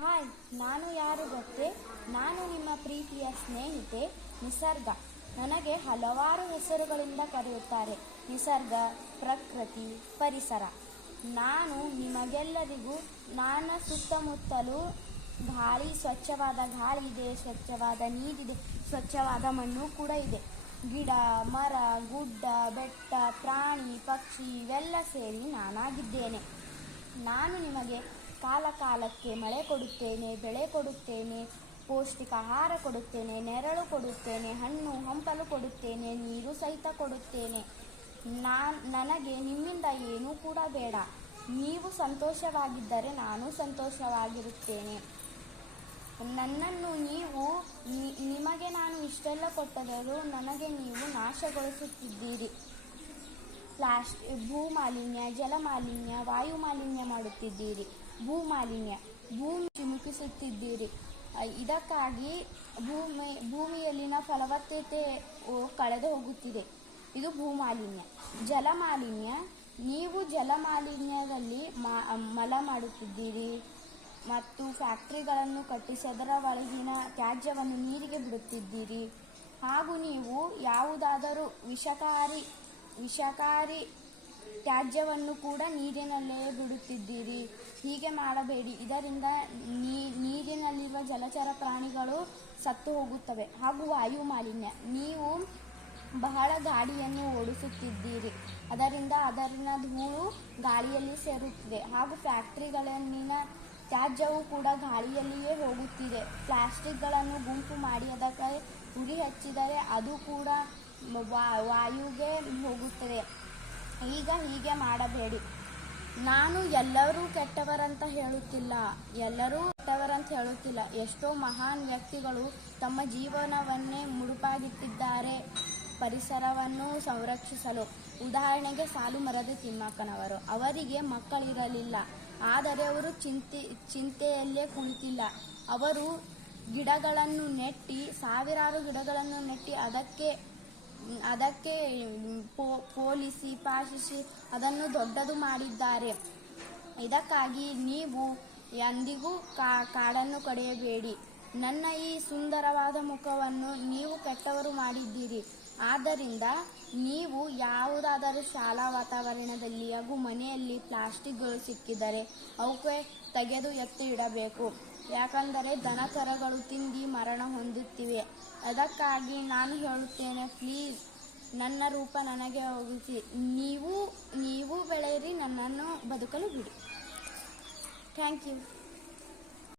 Hi, ನಾನು ಯಾರು ಗೊತ್ತೇ? ನಾನು ನಿಮ್ಮ ಪ್ರೀತಿಯ ಸ್ನೇಹಿತೆ, ನಿಸರ್ಗ. ನನಗೆ ಹಲವಾರು ಹೆಸರುಗಳಿಂದ ಕರೆಯುತ್ತಾರೆ. ನಿಸರ್ಗ, ಪ್ರಕೃತಿ, ಪರಿಸರ. ನಾನು ನಿಮಗೆಲ್ಲರಿಗೂ, ನನ್ನ ಸುತ್ತಮುತ್ತಲೂ ಗಾಳಿ, ಸ್ವಚ್ಛವಾದ ಗಾಳಿ ಇದೆ, ಸ್ವಚ್ಛವಾದ ನೀರಿದೆ, ಸ್ವಚ್ಛವಾದ ಮಣ್ಣು ಕೂಡ ಇದೆ. ಗಿಡ, ಮರ, ಗುಡ್ಡ, ಬೆಟ್ಟ, ಪ್ರಾಣಿ, ಪಕ್ಷಿ, ಇವೆಲ್ಲ ಸೇರಿ ನಾನಾಗಿದ್ದೇನೆ. ನಾನು ನಿಮಗೆ ಕಾಲ ಕಾಲಕ್ಕೆ ಮಳೆ ಕೊಡುತ್ತೇನೆ, ಬೆಳೆ ಕೊಡುತ್ತೇನೆ, ಪೌಷ್ಟಿಕ ಆಹಾರ ಕೊಡುತ್ತೇನೆ, ನೆರಳು ಕೊಡುತ್ತೇನೆ, ಹಣ್ಣು ಹಂಪಲು ಕೊಡುತ್ತೇನೆ, ನೀರು ಸಹಿತ ಕೊಡುತ್ತೇನೆ. ನಾನು ನನಗೆ ನಿಮ್ಮಿಂದ ಏನೂ ಕೂಡ ಬೇಡ. ನೀವು ಸಂತೋಷವಾಗಿದ್ದರೆ ನಾನು ಸಂತೋಷವಾಗಿರುತ್ತೇನೆ. ನನ್ನನ್ನು ನೀವು ನಿಮಗೆ ನಾನು ಇಷ್ಟೆಲ್ಲ ಕೊಟ್ಟದರೂ ನನಗೆ ನೀವು ನಾಶಗೊಳಿಸುತ್ತಿದ್ದೀರಿ. ಪ್ಲಾಸ್ಟಿಕ್ ಭೂ ಮಾಲಿನ್ಯ ಜಲ ಮಾಲಿನ್ಯ ವಾಯು ಮಾಲಿನ್ಯ ಮಾಡುತ್ತಿದ್ದೀರಿ. ಭೂ ಮಾಲಿನ್ಯ ಭೂಮಿ ಚಿಮುಕಿಸುತ್ತಿದ್ದೀರಿ ಇದಕ್ಕಾಗಿ ಭೂಮಿ, ಭೂಮಿಯಲ್ಲಿನ ಫಲವತ್ತತೆ ಕಳೆದು ಹೋಗುತ್ತಿದೆ. ಇದು ಭೂ ಮಾಲಿನ್ಯ ಜಲ ಮಾಲಿನ್ಯ ನೀವು ಜಲ ಮಾಲಿನ್ಯದಲ್ಲಿ ಮಲ ಮಾಡುತ್ತಿದ್ದೀರಿ ಮತ್ತು ಫ್ಯಾಕ್ಟ್ರಿಗಳನ್ನು ಕಟ್ಟಿಸಿ ಅದರ ಒಳಗಿನ ತ್ಯಾಜ್ಯವನ್ನು ನೀರಿಗೆ ಬಿಡುತ್ತಿದ್ದೀರಿ. ಹಾಗೂ ನೀವು ಯಾವುದಾದರೂ ವಿಷಕಾರಿ ವಿಷಕಾರಿ ತ್ಯಾಜ್ಯವನ್ನು ಕೂಡ ನೀರಿನಲ್ಲೇ ಬಿಡುತ್ತಿದ್ದೀರಿ. ಹೀಗೆ ಮಾಡಬೇಡಿ. ಇದರಿಂದ ನೀರಿನಲ್ಲಿರುವ ಜಲಚರ ಪ್ರಾಣಿಗಳು ಸತ್ತು ಹೋಗುತ್ತವೆ ಹಾಗೂ ವಾಯು ಮಾಲಿನ್ಯ. ನೀವು ಬಹಳ ಗಾಡಿಯನ್ನು ಓಡಿಸುತ್ತಿದ್ದೀರಿ. ಅದರಿಂದ ಅದರಿನ ಧೂಳು ಗಾಳಿಯಲ್ಲಿ ಸೇರುತ್ತಿದೆ ಹಾಗೂ ಫ್ಯಾಕ್ಟ್ರಿಗಳಲ್ಲಿನ ತ್ಯಾಜ್ಯವು ಕೂಡ ಗಾಳಿಯಲ್ಲಿಯೇ ಹೋಗುತ್ತಿದೆ. ಪ್ಲಾಸ್ಟಿಕ್ಗಳನ್ನು ಗುಂಪು ಮಾಡಿ ಅದಕ್ಕೆ ಉರಿ ಹಚ್ಚಿದರೆ ಅದು ಕೂಡ ವಾಯುಗೆ ಹೋಗುತ್ತದೆ. ಈಗ ಹೀಗೆ ಮಾಡಬೇಡಿ. ನಾನು ಎಲ್ಲರೂ ಕೆಟ್ಟವರಂತ ಹೇಳುತ್ತಿಲ್ಲ. ಎಲ್ಲರೂ ಕೆಟ್ಟವರಂತ ಹೇಳುತ್ತಿಲ್ಲ. ಎಷ್ಟೋ ಮಹಾನ್ ವ್ಯಕ್ತಿಗಳು ತಮ್ಮ ಜೀವನವನ್ನೇ ಮುಡುಪಾಗಿಟ್ಟಿದ್ದಾರೆ. ಪರಿಸರವನ್ನು ಸಂರಕ್ಷಿಸಲು. ಉದಾಹರಣೆಗೆ ಸಾಲು ಮರದ ತಿಮ್ಮಕ್ಕನವರು ಅವರಿಗೆ ಮಕ್ಕಳಿರಲಿಲ್ಲ. ಆದರೆ ಅವರು ಚಿಂತೆ, ಚಿಂತೆಯಲ್ಲೇ ಕುಳಿತಿಲ್ಲ. ಅವರು ಗಿಡಗಳನ್ನು ನೆಟ್ಟಿ, ಸಾವಿರಾರು ಗಿಡಗಳನ್ನು ನೆಟ್ಟಿ ಅದಕ್ಕೆ ಅದಕ್ಕೆ ಪೋಲಿಸಿ ಪಾಲಿಸಿ ಅದನ್ನು ದೊಡ್ಡದು ಮಾಡಿದ್ದಾರೆ. ಇದಕ್ಕಾಗಿ ನೀವು ಎಂದಿಗೂ ಕಾಡನ್ನು ಕಡಿಯಬೇಡಿ. ನನ್ನ ಈ ಸುಂದರವಾದ ಮುಖವನ್ನು ನೀವು ಕೆಟ್ಟವರು ಮಾಡಿದ್ದೀರಿ. ಆದ್ದರಿಂದ ನೀವು ಯಾವುದಾದರೂ ಶಾಲಾ ವಾತಾವರಣದಲ್ಲಿ ಹಾಗೂ ಮನೆಯಲ್ಲಿ ಪ್ಲಾಸ್ಟಿಕ್ಗಳು ಸಿಕ್ಕಿದರೆ ಅವಕ್ಕೆ ತೆಗೆದು ಎತ್ತಿ ಇಡಬೇಕು. ಯಾಕಂದರೆ ದನ ಕರಗಳು ತಿಂದು ಮರಣ ಹೊಂದುತ್ತಿವೆ. ಅದಕ್ಕಾಗಿ ನಾನು ಹೇಳುತ್ತೇನೆ, ಪ್ಲೀಸ್ ನನ್ನ ರೂಪ ನನಗೆ ಹೋಗಿಸಿ ನೀವು ನೀವು ಬೆಳೆಯಿರಿ, ನನ್ನನ್ನು ಬದುಕಲು ಬಿಡಿ. Thank you.